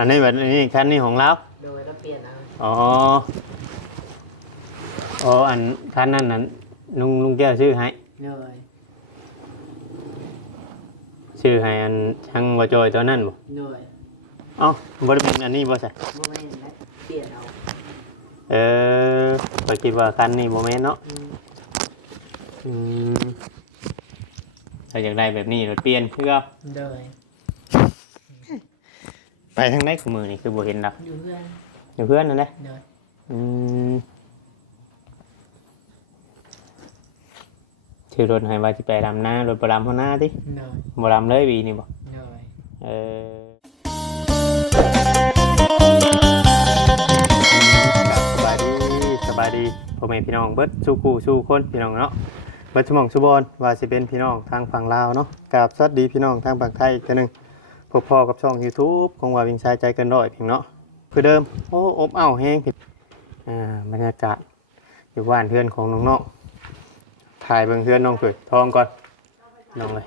อันนี้แบบนี้คันนี้ของเราโดยก็เปลี่ยนเอาอ๋ออ๋ออันคันนั้นนั้นลุงลุงแก้วชื่อให้โดยชื่อให้อันช่างวจอยตัวนั้นบ่โดยเอ้าบ่ได้เป็นอันนี้บ่ใช่โมเมนต์และเปลี่ยนเอาเออข้อยคิดว่าคันนี้บ่แม่นเนาะอืมอืมถ้าอยากได้แบบนี้รถเปลี่ยนคือเอาโดย ไปทางไหนของมือนี่คือบ่เห็นดอกอยู่เพื่อนอยู่เพื่อนนั่นแหละโดยอืมชื่อรถให้ว่าสิไปดำหน้ารถบ่ดำหัวหน้าติโดยบ่ดำเลยวีนี่บ่โดยเออสบายดีสบายดีพ่อแม่พี่น้องเบิดสู่คู่สู่คนพี่น้องเนาะเบิดสมองสุบอนว่าสิเป็นพี่น้องทางฝั่งลาวเนาะกราบสวัสดีพี่น้องทางฝั่งไทยอีกเทื่อหนึง พบพ่อกับช่อง YouTube ของว่าวิงชายใจเกินร้อยเพียงเนาะคือเดิม โอ้อบอ้าวแห้งผิดอ่าบรรยากาศอยู่บ้านเพื่อนของน้องๆถ่ายเบิ่งเพื่อนน้องเผยทองก่อนน้องเลย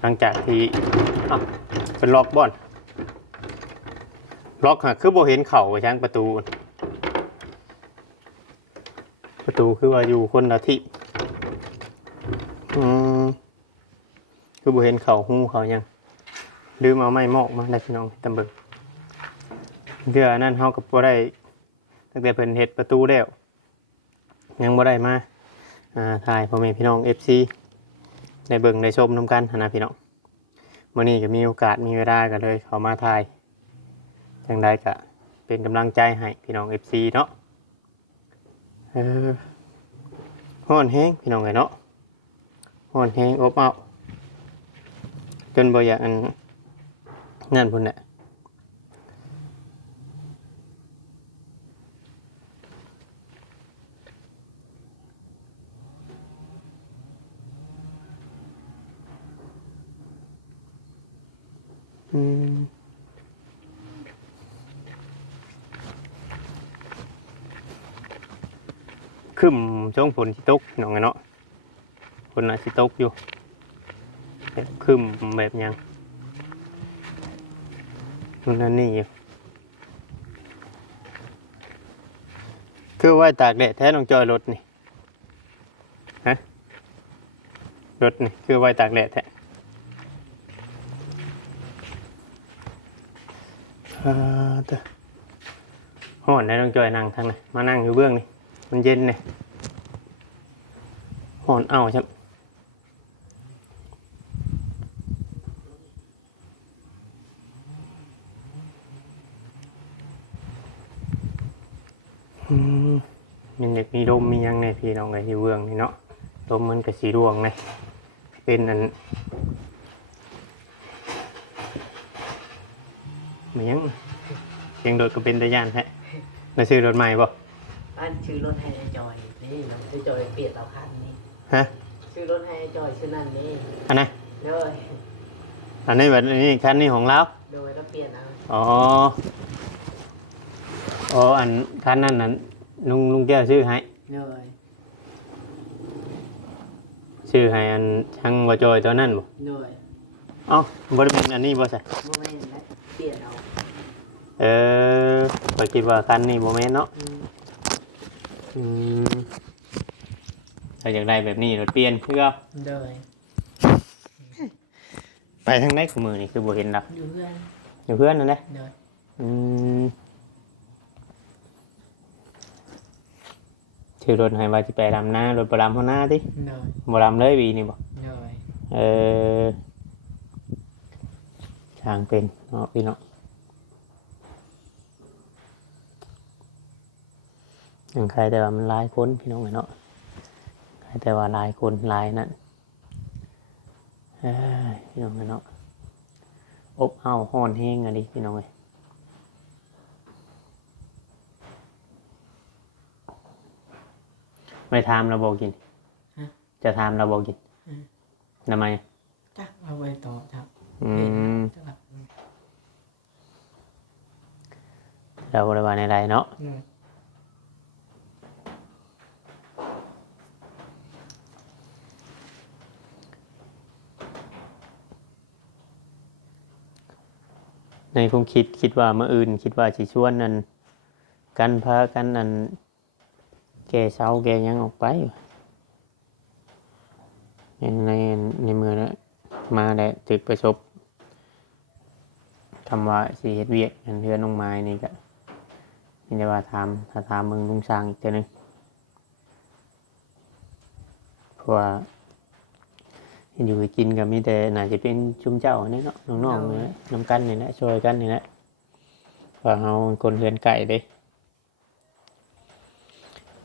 หลังจากที่อ้าวเป็นล็อกบ่อนล็อกฮะคือโบเห็นเข่าไว้ช้างประตู ประตูคือว่าอยู่คนละที่อืมคือโบเห็นเข่าหูเขายัง ลืมเอาไม้มอกมาได้พี่น้องตำเบิงเดือนั่นเขากับโบได้ตั้งแต่เพิ่นเฮ็ดประตูแล้วยังบ่ได้มาอ่าถ่ายพ่อแม่พี่น้อง FC ได้เบิ่งได้ชมน้ำกันนะพี่น้องมื่อนี้ก็มีโอกาสมีเวลากันเลยเขามาถ่ายจังใดก็เป็นกำลังใจให้พี่น้องเอฟซีเนาะเออฮ้อนแห้งพี่น้องไงเนาะฮ้อนแห้งอบเอาจนบ่อยากอัน นั่นพุ่นแหละอืมขึ้นช่วงฝนสิตกพี่น้องไงเนาะฝนน่ะสิตกอยู่แบบขึ้นแบบหยัง นู่นนั่นนี่อยู่คือไว้ตากแดดแท้น้องจอยรถนี่ฮะรถนี่คือไว้ตากแดดแท้ห่อนได้ต้องจอยนั่งทางไหนมานั่งอยู่เบื้องนี่มันเย็นเนี่ยห่อนเอาใช่ไหม มันอยากมีลมมีหยังในพี่น้องไงอยู่เบื้องนี่เนาะลมมันกระสีดวงเลยเป็นอันมันยังเสียงโดดก็เป็นตะย่านแท้มาซื้อรถใหม่บ่อันชื่อรถให้ไอ้จอยนี่น้องชื่อจอยเปลี่ยนเอาคันนี้ฮะชื่อรถให้ไอ้จอยชื่อนั่นนี่อันนั้นโดยอันนี้แบบนี้คันนี้ของเราโดยก็เปลี่ยนเอาอ๋ออ๋ออันคันนั้นนั้น ลุงลุงแก้วชื่อให้โดยชื่อให้อันช่างวจอยตัวนั้นบ่โดยเอ้าบ่ได้เป็นอันนี้บ่ใช่โมเมนต์และเปลี่ยนเอาเออข้อยคิดว่าคันนี้บ่แม่นเนาะอืมอืมถ้าอยากได้แบบนี้รถเปลี่ยนคือเอาโดยไปทางไหนของมือนี่คือบ่เห็นดอกอยู่เพื่อนอยู่เพื่อนนั่นแหละโดยอืม ชื่อรถให้ว่าสิไปดำหน้ารถบ่ดำหัวหน้าติโดยบ่ดำเลยวีนี่บ่โดยเออช่างเป็นเนาะพี่เนาะยังใครแต่ว่ามันหลายคนพี่น้องเนาะใครแต่ว่าหลายคนหลายนั่นเอ้ยพี่น้องเนาะอบอ้าวห้อนแห้งอะดิพี่น้องเอ้ย ไม่ทำเราบอกกินจะทำเราบอกกินทำไมอะจักเอาไว้ต่อครับอืมจักแบบเราบริวารในไรเนาะโดยในความคิดคิดว่าเมื่ออื่น คิดว่าสิชวนนั่นกันพากันนั่น แก่เช้าแก่หยังออกไปในในในเมื่อนั้นมาได้ถึกประสบคำว่าสิเฮ็ดเวียกอันเฮือนน้องไม้นี่ก็มีแต่ว่าถามถ้าถามเมืองลุงช้างอีกเทื่อนึงเพราะว่าอยู่กินก็มีแต่น่าจะเป็นชุมเจ้านี่เนาะน้องๆนี่แหละน้ำกันนี่แหละช่วยกันนี่แหละเพราะเฮาคนเฮือนไก่เด้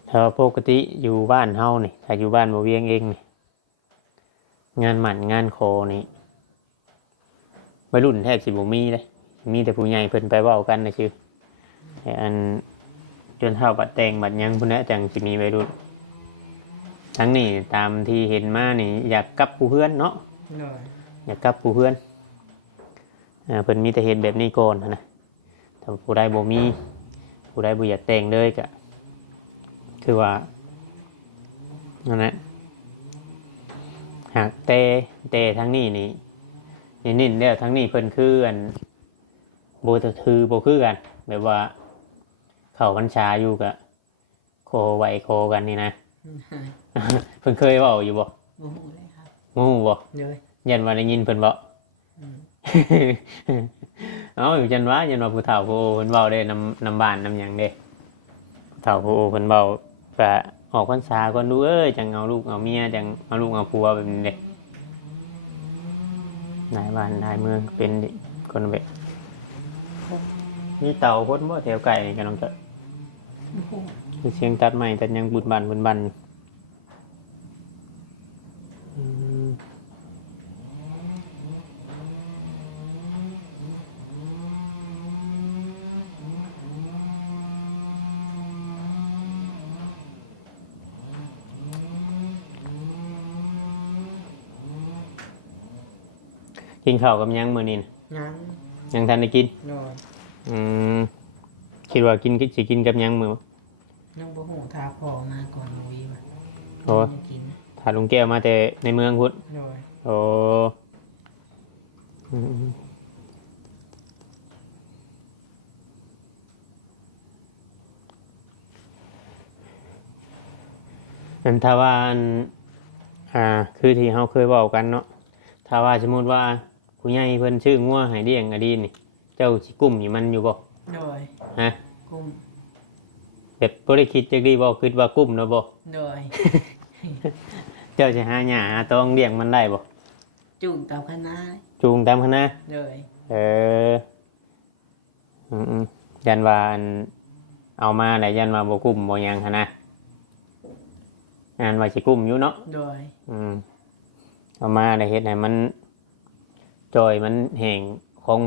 ถ้าว่าปกติอยู่บ้านเฮานี่ถ้าอยู่บ้านบ่เวียงเองนี่งานหมั่นงานโคนี่วัยรุ่นแทบสิบ่มีเลยมีแต่ผู้ใหญ่เพิ่นไปเว้ากันนะชื่อแต่อันจนเท่าบัดแต่งบัดหยังพุ่นแหละจังสิมีวัยรุ่นทั้งนี้ตามที่เห็นมานี่อยากกลับผู้เพื่อนเนาะโดยอยากกลับผู้เพื่อนอ่าเพิ่นมีแต่เห็นแบบนี้ก่อนหั้นนะถ้าผู้ใดบ่มีผู้ใดบ่อยากแต่งเลยก็ คือว่านั่นแหละหากแต่แต่ทั้งนี้นี่นี่นิ่นแล้วทั้งนี้เพิ่นคืออันบ่ตะถือบ่คือกัน แบบว่า เข้าพรรษาอยู่ก็โคไหวโคกันนี่นะเพิ่นเคยเว้าอยู่บ่โอ้โหเลยครับงูบ่โดยยันว่าได้ยินเพิ่นบ่อืมเอาอยู่จันว่ายันว่าผู้เฒ่าผู้โอเพิ่นเว้าได้นำนำบ้านนำหยังเด้ผู้เฒ่าผู้โอเพิ่นเว้า ก็ออกพรรษาก่อนดูเอ้ยจังเอาลูกเอาเมียจังเอาลูกเอาผัวแบบนี้เด้นายบ้านนายเมืองเป็นคนแบบมีเต่าคนบ่แถวไก่กันน้องจะเสียงตัดใหม้ตัดยังบุญบันบุญบันอืม กินข้าวกับหยังมื้อนี้น่ะยังยังทันได้กินโดยอืมคิดว่ากินก็สิกินกับหยังมื้อยังบ่หูทาพอมาก่อนลุยมาโอ้ ยังกินถ้าลุงแก้วมาแต่ในเมืองพุทธโดยโอ้อืมอันถ้าว่าอันอ่า คือที่เขาเคยบอกกันเนาะถ้าว่าสมมติว่า ผู้ใหญ่เพิ่นชื่องัวใหายเลี้ยงอดีนี่ เจ้าสิกุ้มอยู่มันอยู่บ่โดยฮะกุ้มแบบบ่ได้คิดจักดีบ่คิดว่ากุ้มเนาะบ่โดย เจ้าสิหาหญ้าหาตองเลี้ยงมันได้บ่จุ่มเตาคณะจูงตามคณะโดยเอออืมอืมยันว่าอันเอามาแต่ยันว่าบ่กุ้มบ่หยังหั้นนะงานว่าสิกุ้มอยู่เนาะโดย อืมเอามาได้เฮ็ดให้มัน จอยมันแห้งคง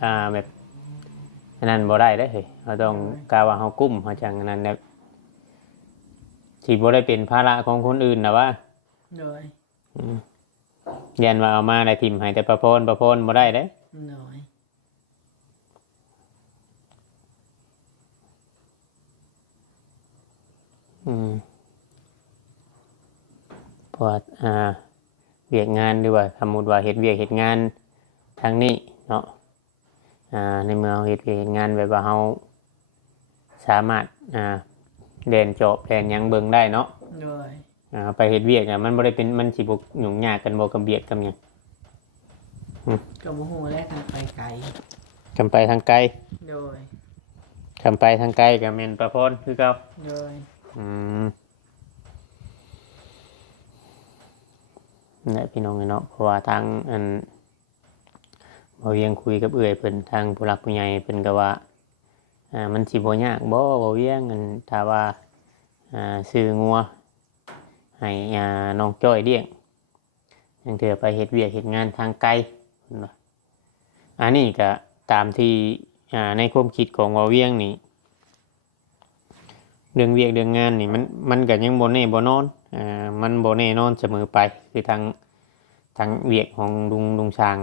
อ่าแบบอันนั้นบ่ได้เด้อเฮ้ยเราต้องกล่าวว่าเฮากุ้มเฮาจังอันนั้นแบบสิบ่ได้เป็นภาระของคนอื่นนะว่าโดยอืมยันว่าเอามาได้ทิ่มให้แต่ประโพนประโพนบ่ได้เด้โดยอืมเพราะว่าอ่า เวียกงานหรือว่าสมมุติว่าเฮ็ดเวียกเฮ็ดงานทางนี้เนาะอ่าในเมื่อเราเฮ็ดเวียกเฮ็ดงานแบบว่าเราสามารถอ่าเดินจอบแดนหยังเบิ่งได้เนาะโดยอ่าไปเฮ็ดเวียกเนี่ยมันบ่ได้เป็นมันสิบ่ยุ่งยากกันบ่กับเบียดกับหยังกับโมโหแรกทางไปไกลคำไปทางไกลโดยคำไปทางไกลก็แม่นประโพนคือเก่าโดย อืม นี่นแหละพี่น้องเนาะเพราะว่าทางอันเราเวียงคุยกับเอื่อยเพิ่นทางผู้รักผู้ใหญ่เพิ่นก็ว่าอ่ามันสิบ่ยากบ่บ่เวียงอันถ้าว่าอ่าซื้องัวให้อ่าน้องจ้อยเลี้ยงยังเถื่อไปเฮ็ดเวียกเฮ็ดงานทางไกลเพิ่นว่าอันนี้ก็ตามที่อ่าในความคิดของว่าเวียงนี่เรื่องเวียกเรื่องงานนี่มันมันก็ยังบ่แน่บ่นอนอ่า มันบ่แน่นอนเสมอไปคือทางทางเวียกของลุงลุงช้าง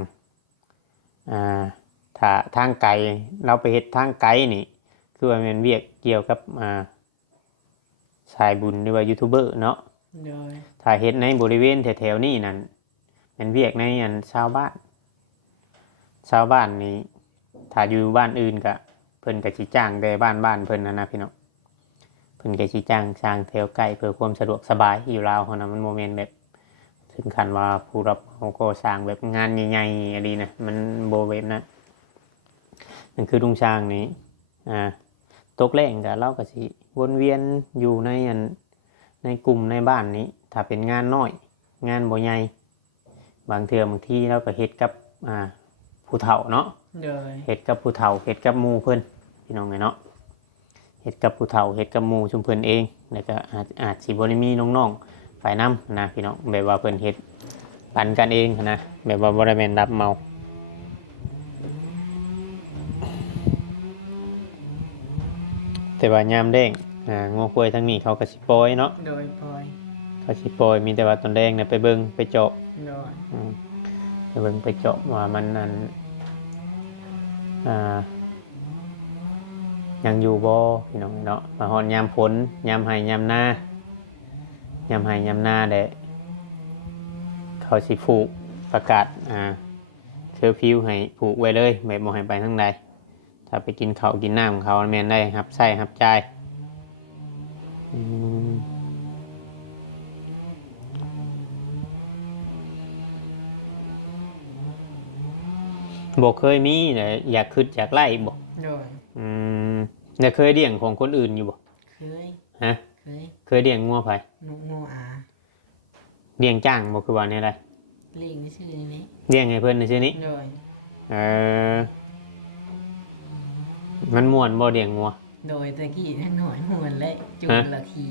อ่าถ้าทางไกลเราไปเฮ็ดทางไกลนี่คือว่าแมันเวียกเกี่ยวกับอ่าสายบุญหรือว่ายูทูบเบอร์เนาะโดยถ้าเฮ็ดในบริเวณแถวๆนี้นั่นแมันเวียกในอันชาวบ้าน ชาวบ้านนี่ถ้าอยู่บ้านอื่นก็เพิ่นก็สิจ้างแต่บ้านบ้านเพิ่นนะนะพี่น้องเพิ่นก็สิจ้างสร้างแถวใกล้เพื่อความสะดวกสบายอยู่ลาวเฮานะมันโมเมนต์แบบถึงขั้นว่าผู้รับเขาก็สร้างแบบงานใหญ่ๆอะไรนะมันโบเวฟนะนั่นคือลุงช้างนี้อ่าตกแรงกับเราก็สิวนเวียนอยู่ในอันในกลุ่มในบ้านนี้ ถ้าเป็นงานน้อย งานบ่ใหญ่บางเทื่อบางที่เราก็เฮ็ดกับอ่าผู้เฒ่าเนาะโดยเฮ็ดกับผู้เฒ่าเฮ็ดกับหมู่เพิ่นพี่น้องไงเนาะ เฮ็ดกับผู้เฒ่าเฮ็ดกับหมู่ชุมเพิ่นเอง แล้วก็อาจอาจสิบ่ได้มีน้องๆฝ่ายนํนะพี่น้องแบบว่าเพิ่นเฮ็ดปันกันเองนะแบบว่าบ่ได้แม่นรับเมาแต่ว่ายามแดงอ่างอควยทั้งนี้เขาก็สิปล่อยเนาะโดยปล่อยเขาสิปล่อยมีแต่ว่าตอนแดงเนี่ยไปเบิ่งไปเจาะโดยอืมไปเบิ่งไปเจาะว่ามันนั่นอ่า ยังอยู่บ่พี่น้องเนาะมาฮอนยามฝนยามไห้ยามหน้ายามไห้ยามหน้าได้เขาสิผูกประกาศอ่าเคอร์ฟิวให้ผูกไว้เลยแบบบ่ให้ไปทางใดถ้าไปกินข้าวกินน้ำของเขาแม่นได้รับใช้รับจ่ายอืมบ่เคยมีแต่อยากขึ้นอยากไล่บ่โดยอืม เนี่ยเคยเลี้ยงของคนอื่นอยู่บ่เคยฮะ เคยเคยเลี้ยงงัวไผนกโมอาเลี้ยงจ้างบ่คือว่าในไรเลี้ยงไม่ชื่อนี้เลี้ยงให้เพิ่นในชื่อนี้โดยเออมันม่วนบ่เลี้ยงงัว โดยตะกี้ทั้งหน่อยหวนและจุลละที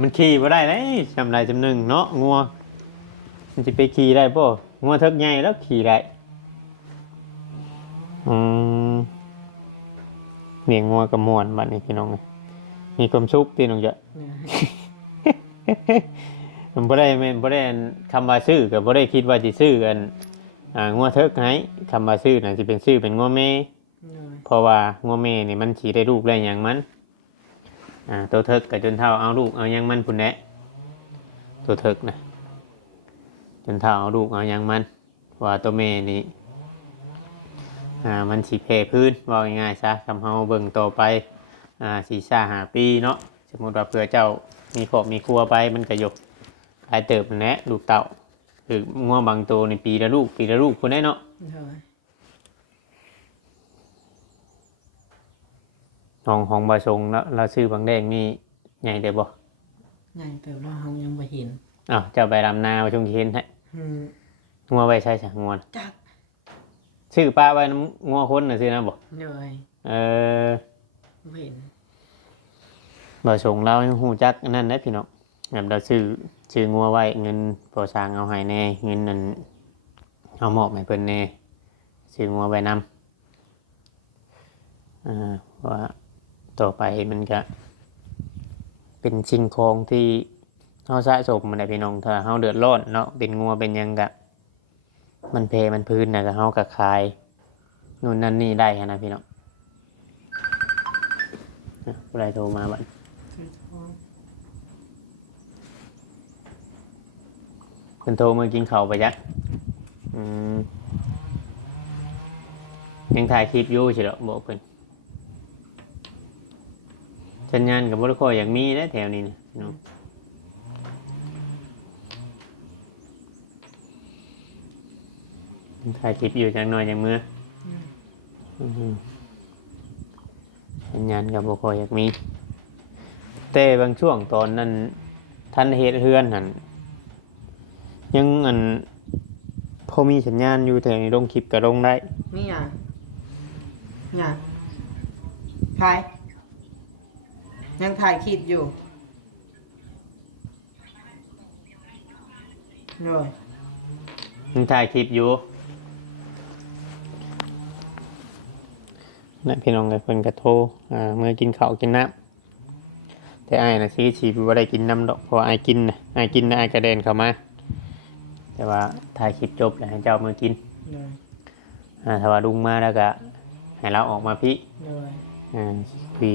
มันขี่บ่ได้เลยจำได้จำหนึ่งเนาะงัวมันจะไปขี่ได้ป่งัวเทิกใหญ่แล้วขี่ได้อืม เลี้ยงงัวกับม่วนบัดนี้พี่น้องเอ้ยมีความสุขพี่น้องจ้ะมันบ่ได้แม่นบ่ได้อันคำว่าซื้อก็บ่ได้คิดว่าสิซื้อกันอ่างัวเทิกให้คำว่าซื้อน่ะสิเป็นซื้อเป็นงัวแม่โดยเพราะว่างัวแม่นี่มันสิได้ลูกได้หยังมันอ่าตัวเทิกก็จนเท่าเอาลูกเอาหยังมันพุ่นแหละตัวเทิกนะจนเท่าเอาลูกเอาหยังมันว่าตัวแม่นี่ อ่ามันสิเพพื้นว่าง่ายๆซะคำเฮาเบิ่งต่อไปอ่าสี่ชาหาปีเนาะสมมติว่าเผื่อเจ้ามีครอบมีครัวไปมันก็ยกหลายเติบนั่นแหละลูกเต่าคืองัวบางตัวในปีละลูกปีละลูกพุ่นได้เนาะโดยห้องของบาทรงแล้วเราซื้อบางแดงนี่ใหญ่ได้บ่ง่ายแต่ว่าเรายังไม่เห็นอ้าวเจ้าไปรำนาไปชงเห็นให้อืมงัวไปใช่ใช่งัวน่ะจัก ชื่อป้าไว้น้ำงัวคนน่ะซื้อนะบ่โดยเออไม่เห็นบาทรงเราให้ฮู้จักอันนั่นได้พี่น้องแบบเราซื้อซื้องัวไว้เงินพอสร้างเอาให้แน่เงินนั่นเอามอบให้เพิ่นแน่ซื้องัวไว้นำอ่าว่าต่อไปมันก็เป็นสิ่งของที่เฮาสะสมมาได้พี่น้องถ้าเฮาเดือดร้อนเนาะเป็นงัวเป็นหยังกะ มันเพมันพื้นนะก็เฮาก็ขายนู่นนั่นนี่ได้หั้นะพี่น้องอะผู้ใดโทรมาบัดคือท้องเพิ่นโทรมากินข้าวไปจักอืมยังถ่ายคลิปอยู่ใช่หรอบอกเพิ่นสัญญาณกับบ่ได้ค่อยอยากมีนะแถวนี้นะพี่น้องยัง ถ่ายคลิปอยู่จังหน่อยจังมืออืมสัญญาณกับบ่ค่อยอยากมี แต่บางช่วงตอนนั้นท่านเฮ็ดเฮือนหันยังอันพอมีสัญญาณอยู่แต่ลงคลิปก็ลงได้นี่อะนี่อะใครยังถ่ายคลิปอยู่โดยยังถ่ายคลิปอยู่ นะพี่น้องกับเพิ่นก็โทรอ่าเมื่อกินข้าวกินน้ำแต่อ้ายนะสิชีบ่ได้กินน้ำดอกเพราะว่าอ้ายกินนะอ้ายกินนะอ้ายกระเด็นเข้ามา แต่ว่าถ่ายคลิปจบแล้วให้เจ้ามือกินโดยอ่าถ้าว่าลุงมาแล้วก็ให้เราออกมาพี่โดยอ่าคุย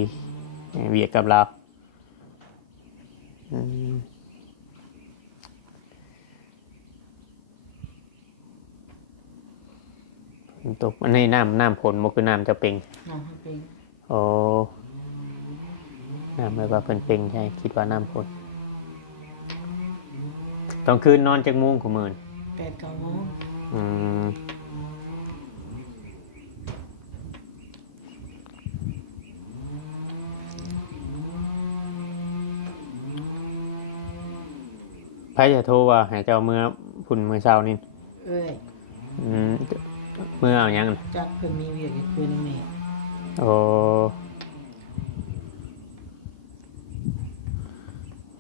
เวียกกับเราอืม ฝน ตกอันนี้น้ำน้ำฝนบ่คือน้ำจะเป็งน้ำให้เป็นโอ้น้ำไม่ว่าเพิ่นเป็งใช่คิดว่าน้ำฝนตอนคืนนอนจักโมงกูมื้อนี่แปดเก้าโมงอืมไผจะโทรว่าให้เจ้าเมื่อพุ่นมื้อเช้านี่เอ้ยอืม เมื่อเอาหยังน่ะจักเพิ่นมีเวียกจะคุยนำแม่โอ้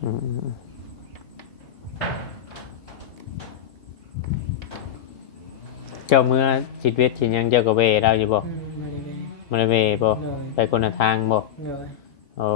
อืมเจ้าเมื่อจิตเวทชินยังเจ้าก็เวเราอยู่บ่อืมมาเลยมาเลยเวบ่เลยไปคนละทางบ่เลยโอ้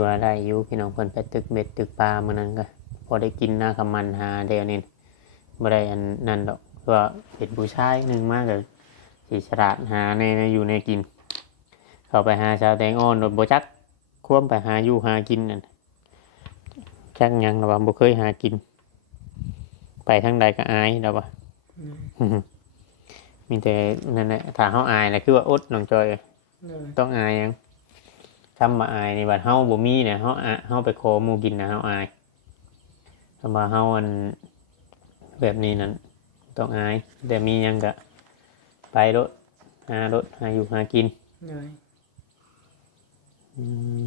ถือว่าได้อยู่พี่น้องเพิ่นไปตึกเบ็ดตึกปลามื้อนั้นก็พอได้กินหน้าคำมันหาเดียวนี่บ่ได้อันนั่นดอกเพราะว่าเป็นผู้ชายหนึงมากเลยสิฉลาดหาในในอยู่ในกิน เข้าไปหาชาวแตงอ่อนโดนบ่จักควมไปหาอยู่หากินนั่นจักหยังระว่าบ่เคยหากิน ไปทางใดก็อายแล้วว่าอืมมีแต่นั่นแหละถ้าเฮาอายน่ะคือว่าอดน้องจอยเลยต้องอายหยัง คำว่าอายนี่บัดเฮาบ่มีเนี่ยเฮาอะเฮาไปขอหมู่กินนะเฮาอายคำว่าเฮาอันแบบนี้นั่นต้องอายแต่มีหยังก็ไปรถหารถหาอยู่หากินเลยอืม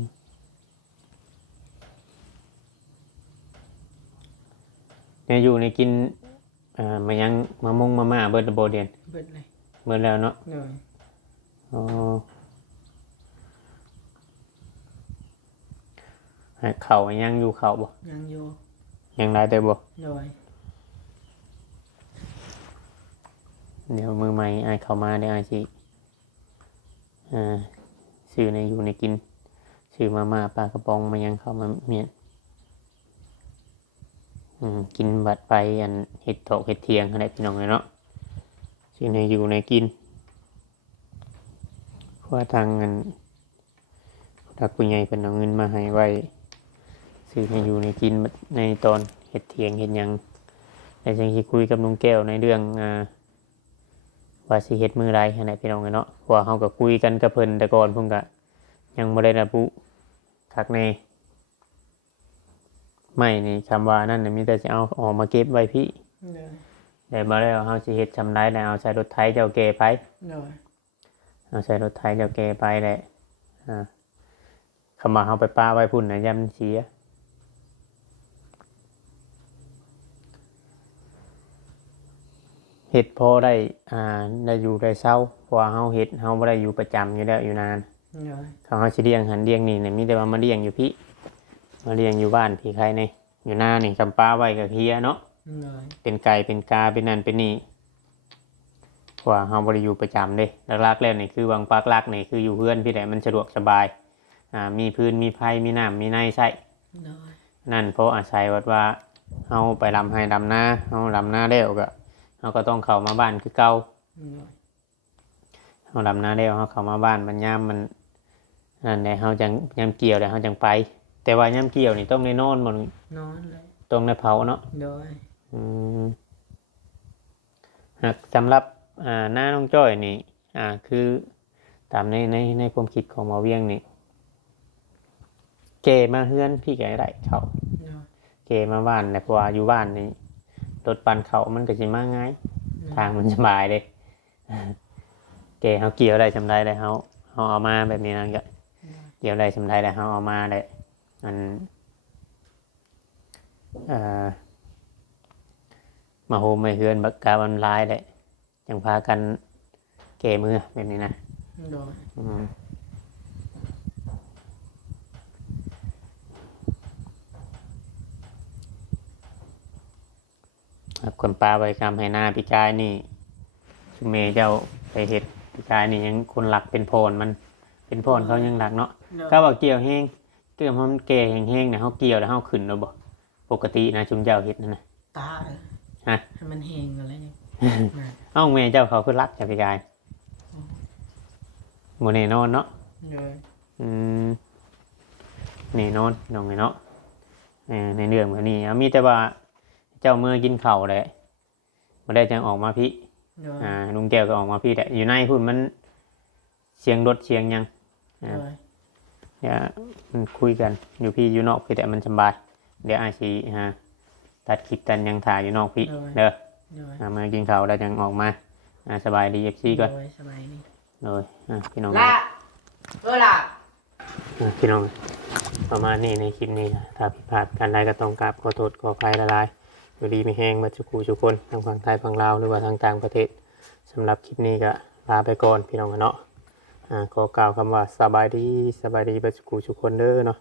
เนี่ยอยู่ในกินอ่ามายังมามงมาม่าเบิร์ดโบเดียนเบิดเลยเบิร์ดแล้วเนาะเลยอ๋อให้ เข่ายังอยู่เข่าบ่ยังอยู่ยังได้แต่บ่เลยเดี๋ยวมือใหม่ไอายเข้ามาเดี๋ยวไอายสิอ่าซื้อในอยู่ในกินซื้อมาม่าปลากระป๋องมายังเข้ามาเมียนอืมกินบัดไปอันเห็ดถอกเห็ดเทียงอะไรพี่น้องเลยเนาะซื้อในอยู่ในกินเพราะว่าทางเงินถ้าผู้ใหญ่เป็นเอาเงินมาให้ไว้ ซื้อในอยู่ในกินในตอนเห็ดเทียงเห็ดหยังแต่จังที่คุยกับลุงแก้วในเรื่องอ่าว่าสิเฮ็ดมือไรขนาดพี่น้องเอ้ยเนาะเพราะว่าเฮาก็คุยกันกับเพิ่นแต่ก่อนเพิ่นก็ยังบ่ได้ระบุคักแน่ไม่นี่คำว่านั่นน่ะมีแต่สิเอาออกมาเก็บไว้พี่เลยได้มาแล้วเฮาสิเฮ็ดชำไรแล้วเอาใช้รถไถเจ้าแก่ไปเลยเอาใช้รถไถเจ้าแก่ไปแหละอ่าคำว่าเฮาไปป้าไว้พุ่นน่ะยามมันเสีย เฮ็ดพอได้อ่าได้อยู่ได้เศร้าเพราะว่าเฮาเฮ็ดเฮาบ่ได้อยู่ประจำอยู่แล้วอยู่นานเลยเขาเขาสิเลี้ยงหันเลี้ยงนี่เนี่ยมีแต่ว่ามาเลี้ยงอยู่พี่มาเลี้ยงอยู่บ้านพี่ใครในอยู่หน้านี่กำป้าไว้กับเฮียเนาะเลยเป็นไก่เป็นกาเป็นนั่นเป็นนี่เพราะว่าเฮาบริอยู่ประจำเด้หลักๆแล้วนี่คือบางปักหลักนี่คืออยู่เพื่อนพี่แต่มันสะดวกสบายอ่ามีพื้นมีไผ่มีน้ำมีในใช่เลยนั่นเพราะอาศัยวัดว่าเฮาไปลำให้ลำนาเฮาลำนาแล้วก็ เฮาก็ต้องเข้ามาบ้านคือเก่าเลยเฮาลำนาแล้วเฮาเข้ามาบ้านมันยามมันนั่นแหละเฮาจังยามเกี่ยวแล้วเฮาจังไป แต่ว่ายามเกี่ยวนี่ต้องได้นอนบนนอนเลยตรงในเผาเนาะเลยอืมหากสำหรับอ่าหน้าน้องจ้อยนี่ อ่า คือตามในในในความคิดของหมอเวียงนี่เกมาเฮือนพี่แกได้เขาเลยเกมาบ้านแต่เพราะว่าอยู่บ้านนี่ รถปันเขามันก็จะมาง่าย ทางมันสบายเลยเกเขาเกี่ยวได้จำได้เลยเขาเขาเอามาแบบนี้นะก็เกี่ยวได้จำได้เลยเขาเอามาเลยมันเอ่อมาโฮมไม่เฮือนบักกาบันลายเลยยังพากันเกมือแบบนี้นะเลยอืม ครับคนปลาใบกรรมให้หน้าพี่กายนี่ชุมเมเจ้าไปเห็ดพี่กายนี่ยังคนหลักเป็นโพนมัน เป็นโพนเขายังหลักเนาะเลยเขาบอกเกี่ยวแห้งเกี่ยวมันแก่แห้งๆเนี่ยเขาเกี่ยวแล้วเขาขึ้นแล้วบอกปกตินะชุมเจ้าเห็ดนั่นนะตาเลยฮะให้มันแห้งอะไรเนี่ยเอ้าแม่เจ้าเขาคือรักจ้ะพี่กายบ่แน่นอนเนาะเลยอืมแน่นอนน้องไงเนาะเออในเรื่องแบบนี้เอามีแต่ว่า เจ้าเมื่อกินข้าวแหละบ่ได้จังออกมาพี่เลยอ่าลุงแก้วก็ออกมาพี่แหละอยู่ในพุ่นมันเสียงรถเสียงหยังเลยเดี๋ยวมันคุยกันอยู่พี่อยู่นอกพี่แต่มันสบาย เดี๋ยวอาชีฮะตัดคลิปตันยังถ่ายอยู่นอกพี่เด้อเลยอ่ามากินข้าวแล้วยังออกมาอ่าสบายดีเอฟซีก่อนเลยสบายดีเลยอ่าพี่น้องละเออละอ่าพี่น้อง ประมาณนี้ในคลิปนี้นะถ้าผิดพลาดการใดก็ต้องกราบขอโทษขออภัยละลาย อยู่ดีไม่แห้งมาจุกูจุกคนทางฝั่งไทยฝั่งลาวหรือว่าทางต่างประเทศสำหรับคลิปนี้ก็ลาไปก่อนพี่น้องกันเนาะอ่าขอกล่าวคำว่าสบายดีสบายดีบัจุกูจุกคนเด้อเนาะ